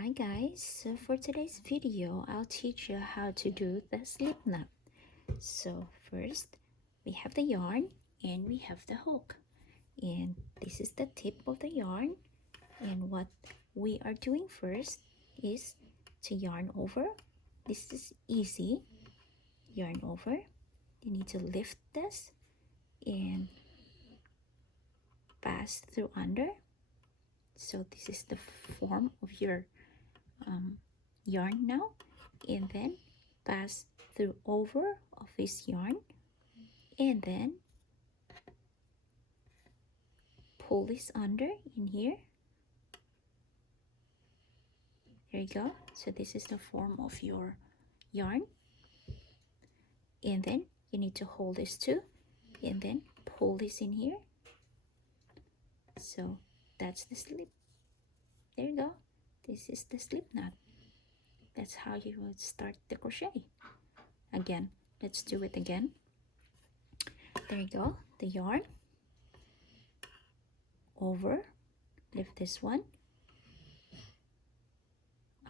Hi guys, so for today's video I'll teach you how to do the slip knot. So first we have the yarn and we have the hook, and this is the tip of the yarn, and what we are doing first is to yarn over. This is easy. Yarn over, you need to lift this and pass through under. So this is the form of your yarn now, and then pass through over of this yarn, and then pull this under in here. There you go. So this is the form of your yarn, and then you need to hold this too, and then pull this in here. So that's the slip. There you go. This is the slip knot. That's how you would start the crochet. Again, let's do it again. There you go. The yarn over, lift this one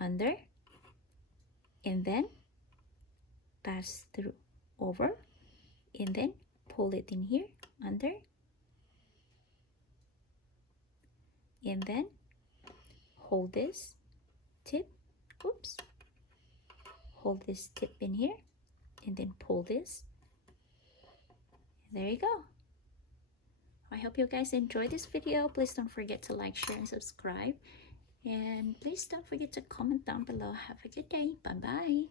under, and then pass through over, and then pull it in here under, and then hold this tip, hold this tip in here, and then pull this. There you go. I hope you guys enjoyed this video. Please don't forget to like, share, and subscribe, and please don't forget to comment down below. Have a good day. Bye bye.